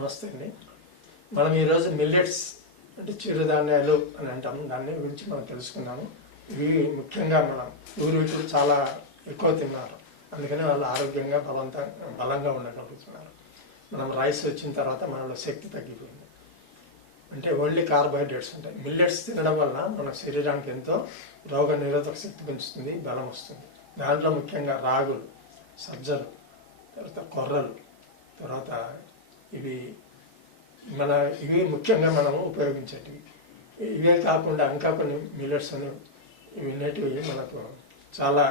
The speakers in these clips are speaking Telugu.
నమస్తే అండి. మనం ఈరోజు మిల్లెట్స్ అంటే చిరుధాన్యాలు అని అంటాము, దాని గురించి మనం తెలుసుకున్నాము. ఇవి ముఖ్యంగా మన పూర్వీకులు చాలా ఎక్కువ తిన్నారు, అందుకని వాళ్ళు ఆరోగ్యంగా బలంగా ఉండగలుగుతున్నారు. మనం రైస్ వచ్చిన తర్వాత మనలో శక్తి తగ్గిపోయింది, అంటే ఓన్లీ కార్బోహైడ్రేట్స్ ఉంటాయి. మిల్లెట్స్ తినడం వల్ల మన శరీరానికి ఎంతో రోగ నిరోధక శక్తి పెంచుతుంది, బలం వస్తుంది. దాంట్లో ముఖ్యంగా రాగులు, సజ్జలు, తర్వాత కొర్రలు, తర్వాత ఇవి ముఖ్యంగా మనము ఉపయోగించేటివి. ఇవే కాకుండా ఇంకా కొన్ని మిల్లెట్స్ అని ఇవి మనకు చాలా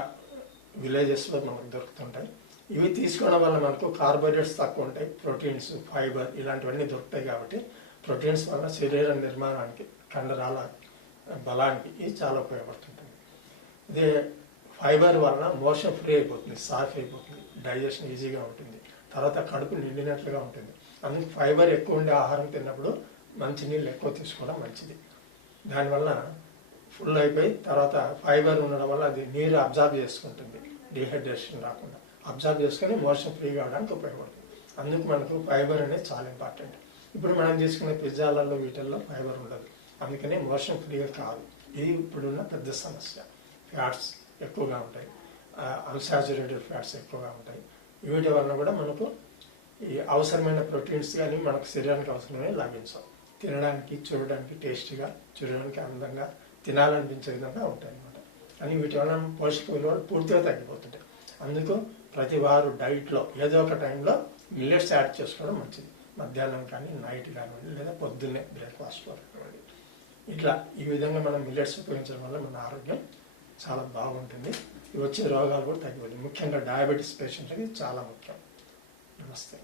విలేజెస్లో మనకు దొరుకుతుంటాయి. ఇవి తీసుకోవడం వల్ల మనకు కార్బోహైడ్రేట్స్ తక్కువ ఉంటాయి, ప్రోటీన్స్, ఫైబర్ ఇలాంటివన్నీ దొరుకుతాయి. కాబట్టి ప్రోటీన్స్ వల్ల శరీర నిర్మాణానికి, కండరాల బలానికి ఇది చాలా ఉపయోగపడుతుంటుంది. ఇదే ఫైబర్ వలన మోషన్ ఫ్రీ అయిపోతుంది, సాఫ్ అయిపోతుంది, డైజెషన్ ఈజీగా ఉంటుంది, తర్వాత కడుపు నిండినట్లుగా ఉంటుంది. అందుకే ఫైబర్ ఎక్కువ ఉండే ఆహారం తిన్నప్పుడు మంచినీళ్ళు ఎక్కువ తీసుకోవడం మంచిది. దానివల్ల ఫుల్ అయిపోయి తర్వాత ఫైబర్ ఉండడం వల్ల అది నీరు అబ్జార్బ్ చేసుకుంటుంది, డిహైడ్రేషన్ రాకుండా అబ్జార్బ్ చేసుకొని మోషన్ ఫ్రీ కావడానికి ఉపయోగపడుతుంది. అందుకు మనకు ఫైబర్ అనేది చాలా ఇంపార్టెంట్. ఇప్పుడు మనం తీసుకునే పిజ్జాలలో వీటిల్లో ఫైబర్ ఉండదు, అందుకని మోషన్ ఫ్రీగా కాదు. ఇది ఇప్పుడున్న పెద్ద సమస్య. ఫ్యాట్స్ ఎక్కువగా ఉంటాయి, అన్సాచురేటెడ్ ఫ్యాట్స్ ఎక్కువగా ఉంటాయి. వీటి వలన కూడా మనకు ఈ అవసరమైన ప్రోటీన్స్ కానీ మనకు శరీరానికి అవసరమైన లభించవు. తినడానికి, చూడడానికి టేస్టీగా, చూడడానికి అందంగా, తినాలనిపించే విధంగా ఉంటాయి అన్నమాట. కానీ వీటి వలన పోషక విలువలు పూర్తిగా తగ్గిపోతుంటాయి. అందుకు ప్రతి వారు డైట్లో ఏదో ఒక టైంలో మిల్లెట్స్ యాడ్ చేసుకోవడం మంచిది. మధ్యాహ్నం కానీ, నైట్ కానివ్వండి, లేదా పొద్దున్నే బ్రేక్ఫాస్ట్లో కానివ్వండి. ఇట్లా ఈ విధంగా మనం మిల్లెట్స్ ఉపయోగించడం వల్ల మన ఆరోగ్యం చాలా బాగుంటుంది. వచ్చే రోగాలు కూడా తగ్గిపోతుంది. ముఖ్యంగా డయాబెటీస్ పేషెంట్లకి చాలా ముఖ్యం. నమస్తే.